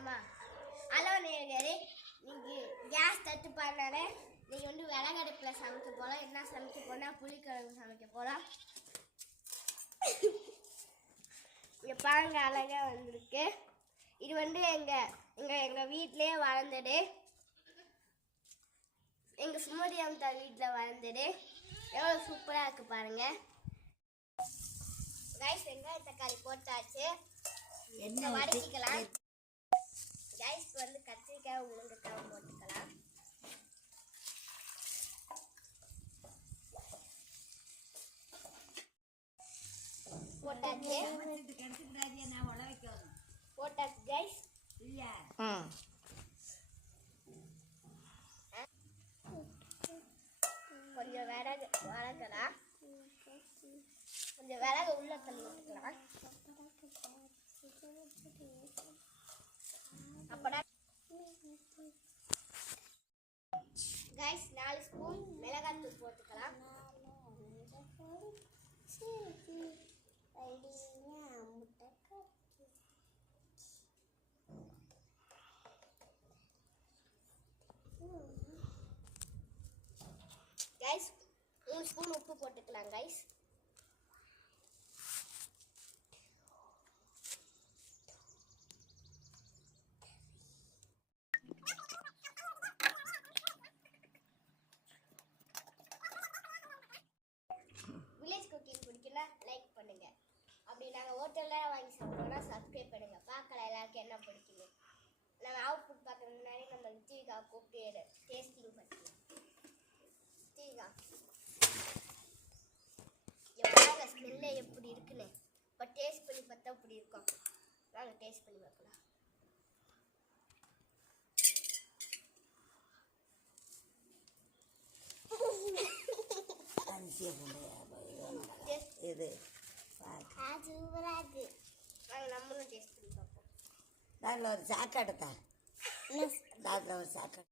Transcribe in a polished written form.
பண்ணணுமா? ஹலோ நேயர்களே, நீங்கள் கேஸ் தட்டுப்பாடுனால நீங்கள் வந்து விறகடுப்பில் சமைக்க போகலாம். என்ன சமைக்க போனால் புளிக்குழம்பு சமைக்க போகலாம். இங்கே பாருங்க, அழகாக வந்திருக்கு. இது வந்து எங்கள் வீட்டிலேயே வளர்ந்தது. எங்கள் சுமதி அம்தா வீட்டில் வளர்ந்தது. எவ்வளோ சூப்பராக இருக்குது பாருங்கள். ரைஸ் வெங்காயம் தக்காளி போட்டாச்சு. என்ன வதக்கிக்கலாம். ரைஸ்க்கு வந்து கத்திரிக்காய் முருங்கைக்காய் போட்டுக்கலாம். போட்டாச்சு கைஸ். கொஞ்சம் விறகு வளர்க்கலாம். கொஞ்சம் விறகு உள்ள தள்ளி விட்டுக்கலாம். அப்பதான் கைஸ் 4 ஸ்பூன் மிளகாத்தூள் போட்டுக்கலாம். கைஸ் 3 ஸ்பூன் உப்பு போட்டுக்கலாம் கைஸ். வில்லேஜ் குக்கிங் பிடிக்குன்னா லைக் பண்ணுங்க. அப்படி நாங்கள் ஹோட்டலில் வாங்கி சாப்பிட்டோம்னா சப்ஸ்கிரைப் பண்ணுங்க. பார்க்கல எல்லாருக்கும் என்ன பிடிக்குது. நம்ம அவுட்புட் பார்க்கறது முன்னாடி நம்ம ஜீவிகா கூப்பிட்டு டேஸ்டிங் பண்ணிக்கலாம். ஜீவிகா எவ்வளோ ஸ்மெல்ல எப்படி இருக்குன்னு இப்போ டேஸ்ட் பண்ணி பார்த்தா இப்படி இருக்கும். நாங்கள் டேஸ்ட் பண்ணி பார்க்கலாம். இது சூப்பராக இருக்கு. நாங்கள் நம்மளும் டேஸ்ட் பண்ணி பார்ப்போம். அதில் ஒரு சாக்காடு தான், அதில் ஒரு சாக்காடு.